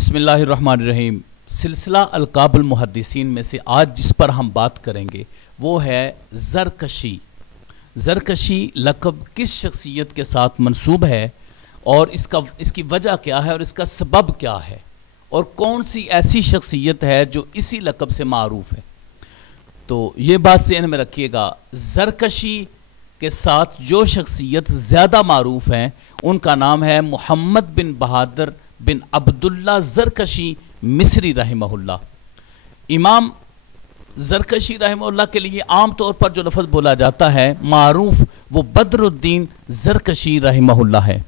बिस्मिल्लाहिर्रहमानिर्रहीम। सिलसिला अलकाब मुहद्दिसीन में से आज जिस पर हम बात करेंगे वो है ज़रकशी। ज़रकशी लक़ब किस शख्सियत के साथ मंसूब है और इसकी वजह क्या है और इसका सबब क्या है और कौन सी ऐसी शख्सियत है जो इसी लक़ब से मारूफ़ है। तो ये बात ज़हन में रखिएगा, ज़रकशी के साथ जो शख्सियत ज़्यादा मारूफ़ हैं उनका नाम है मुहम्मद बिन बहादुर बिन अब्दुल्ला ज़रकशी मिस्री रहमहुल्लाह। इमाम ज़रकशी रहमहुल्लाह के लिए आम तौर पर जो लफ्ज़ बोला जाता है मारूफ वो बदरुद्दीन ज़रकशी रहमहुल्लाह है।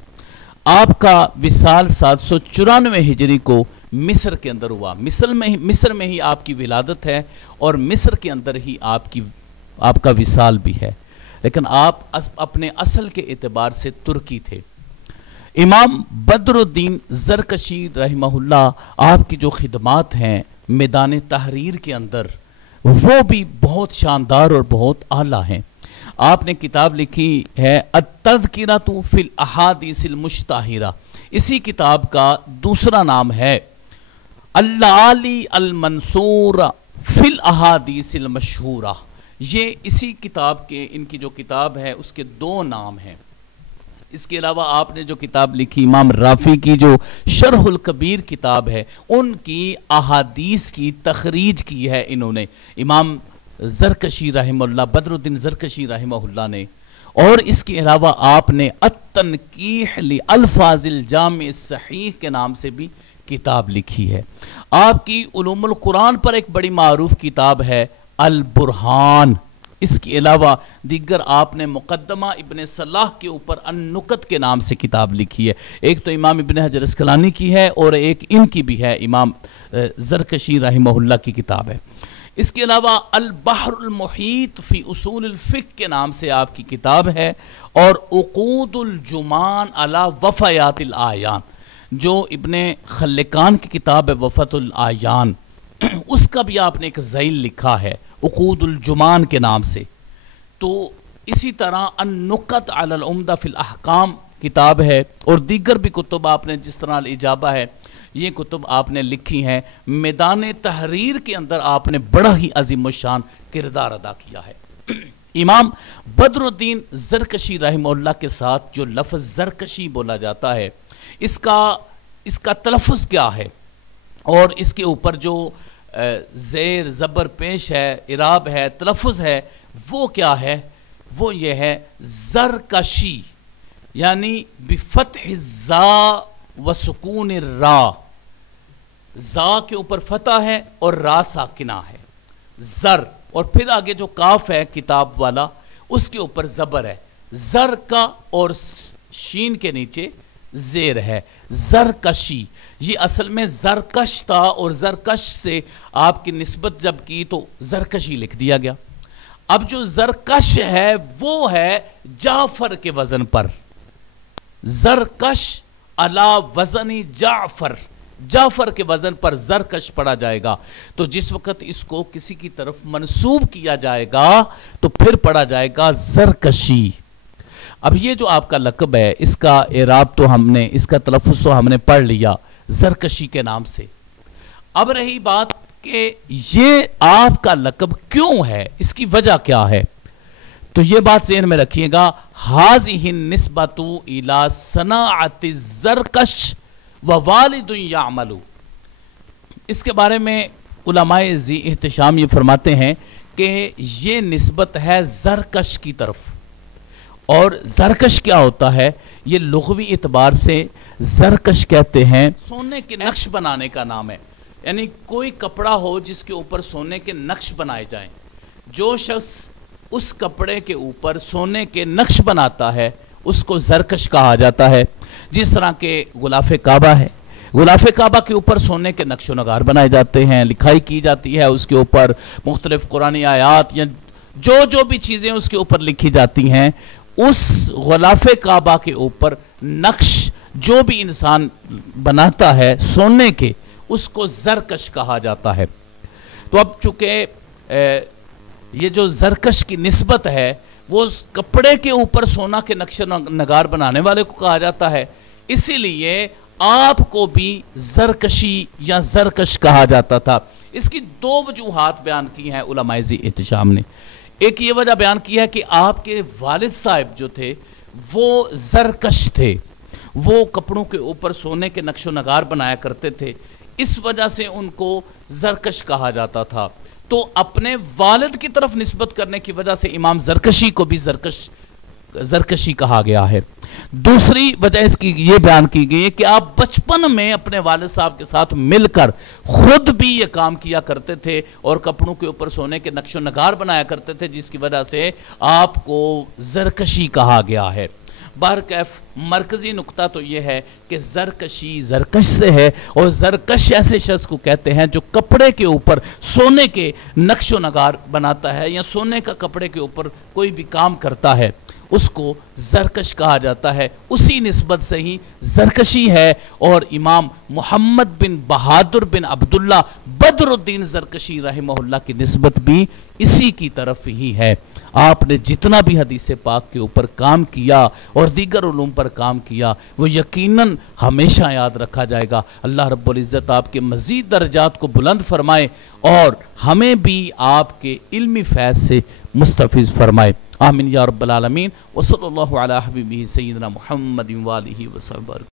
आपका विसाल 794 हिजरी को मिस्र के अंदर हुआ। मिस्र में ही आपकी विलादत है और मिस्र के अंदर ही आपका विसाल भी है, लेकिन आप अपने असल के एतबार से तुर्की थे। इमाम बदरुद्दीन ज़रकशी रहमहुल्लाह आपकी जो खिदमात हैं मैदान तहरीर के अंदर वो भी बहुत शानदार और बहुत आला हैं। आपने किताब लिखी है अत-तज़किरतु फ़िल अहादीसिल मुश्ताहिरा। इसी किताब का दूसरा नाम है अल-आली अल-मंसूरा फ़िल अहादीसिल मशहूरा। ये इसी किताब के, इनकी जो किताब है उसके दो नाम हैं। इसके अलावा आपने जो किताब लिखी इमाम राफ़ी की जो शरहुल कबीर किताब है उनकी अहादीस की तखरीज की है इन्होंने, इमाम ज़रकशी रहमहुल्लाह, बदरुद्दीन ज़रकशी रहमहुल्लाह ने। और इसके अलावा आपने अत-तनकीह लि अल्फाज़िल जामी सहीह के नाम से भी किताब लिखी है। आपकी उलूमुल कुरान पर एक बड़ी मारूफ किताब है अल बुरहान। इसके अलावा दीगर आपने मुक़द्दमा इब्न सलाह के ऊपर अन-नुकत के नाम से किताब लिखी है। एक तो इमाम इब्न हजर अस्क़लानी की है और एक इनकी भी है, इमाम ज़रकशी रहमहुल्लाह की किताब है। इसके अलावा अल-बहरुल मुहीत फ़ी उसूलिल फ़िक़्ह के नाम से आपकी किताब है और उक़ूदुल जुमान अला वफ़यातिल आयान जो इब्न खल्लिकान की किताब है वफ़तुल आयान, उसका भी आपने एक ज़ैल लिखा है उक़ूदुल जुमान के नाम से। तो इसी तरह अन-नुकत अलल उम्दा फ़िल अहकाम किताब है और दीगर भी कुतुब आपने, जिस तरह अल-इजाबा है, ये कुतुब आपने लिखी हैं। मैदान तहरीर के अंदर आपने बड़ा ही अज़ीमुश्शान किरदार अदा किया है। इमाम बदरुद्दीन ज़रकशी रहमहुल्लाह के साथ जो लफ्ज़ ज़रकशी बोला जाता है इसका तलफ़्फ़ुज़ क्या है और इसके ऊपर जो ज़ेर ज़बर पेश है, इराब है, तलफ़्फ़ुज़ है, वो क्या है? वो ये है ज़रकशी, यानी बिफ़त्ह ज़ा व सुकून रा। ज़ा के ऊपर फ़तह है और रा साकिना है, ज़र, और फिर आगे जो काफ है किताब वाला उसके ऊपर ज़बर है, ज़र का, और शीन के नीचे ज़ेर है, ज़रकशी। ये असल में ज़रकश था और ज़रकश से आपकी निस्बत जब की तो ज़रकशी लिख दिया गया। अब जो ज़रकश है वो है जाफ़र के वज़न पर, ज़रकश अला वज़नी जाफ़र, जाफ़र के वज़न पर ज़रकश पढ़ा जाएगा। तो जिस वक़्त इसको किसी की तरफ मंसूब किया जाएगा तो फिर पढ़ा जाएगा ज़रकशी। अब ये जो आपका लक़ब है इसका इराब तो हमने, इसका तलफ़्फ़ुज़ तो हमने पढ़ लिया ज़रकशी के नाम से। अब रही बात कि ये आपका लक़ब क्यों है, इसकी वजह क्या है, तो ये बात ज़हन में रखिएगा। हाज़िहिन निस्बतु इला सनाअति ज़रकश व वालिदुन यामलु। इसके बारे में उलमाए ज़ी इहतिशाम ये फरमाते हैं कि ये निस्बत है ज़रकश की तरफ। और ज़रकश क्या होता है, ये लुग़वी एतबार से ज़रकश कहते हैं सोने के नक्श बनाने का नाम है, यानी कोई कपड़ा हो जिसके ऊपर सोने के नक्श बनाए जाएं। जो शख्स उस कपड़े के ऊपर सोने के नक्श बनाता है उसको ज़रकश कहा जाता है। जिस तरह के गुलाफ़े काबा है, गुलाफ़े काबा के ऊपर सोने के नक्श व नगार बनाए जाते हैं, लिखाई की जाती है उसके ऊपर, मुख्तलिफ़ कुरानी आयात या जो भी चीज़ें उसके ऊपर लिखी जाती हैं, उस गुलाफ़े काबा के ऊपर नक्श जो भी इंसान बनाता है सोने के उसको ज़रकश कहा जाता है। तो अब चूँकि ये जो ज़रकश की निस्बत है वो कपड़े के ऊपर सोना के नक्श नगार बनाने वाले को कहा जाता है, इसीलिए آپ کو بھی زرکشی یا زرکش کہا جاتا تھا۔ اس کی دو وجوہات بیان کی ہیں علماء ذی احتشام نے۔ ایک یہ وجہ بیان کی ہے کہ آپ کے والد صاحب جو تھے وہ زرکش تھے، وہ کپڑوں کے اوپر سونے کے نقش و نگار بنایا کرتے تھے، اس وجہ سے ان کو زرکش کہا جاتا تھا۔ تو اپنے والد کی طرف نسبت کرنے کی وجہ سے امام زرکشی کو بھی زرکشی کہا گیا ہے۔ دوسری وجہ اس کی یہ بیان کی گئی ہے کہ آپ بچپن میں اپنے والد صاحب کے ساتھ مل کر خود بھی یہ کام کیا کرتے تھے اور کپڑوں کے اوپر سونے کے نقش و نگار بنایا کرتے تھے، جس کی وجہ سے آپ کو زرکشی کہا گیا ہے۔ بہرکیف مرکزی نقطہ تو یہ ہے کہ زرکشی زرکش سے ہے، اور زرکش ایسے شخص کو کہتے ہیں جو کپڑے کے اوپر سونے کے نقش و نگار بناتا ہے یا سونے کا کپڑے کے اوپر کوئی بھی کام کرتا ہے، اس کو زرکش کہا جاتا ہے۔ اسی نسبت سے ہی زرکشی ہے، اور امام محمد بن بہادر بن عبداللہ بدر الدین زرکشی رحمہ اللہ کی نسبت بھی اسی کی طرف ہی ہے۔ آپ نے جتنا بھی حدیث پاک کے اوپر کام کیا اور دیگر علوم پر کام کیا وہ یقیناً ہمیشہ یاد رکھا جائے گا۔ اللہ رب العزت آپ کے مزید درجات کو بلند فرمائے اور ہمیں بھی آپ کے علمی فیض سے مستفیض فرمائے، آمین یا رب العالمین۔ وصلی اللہ علی حبیبہ سیدنا محمد وآلہ وصحبہ۔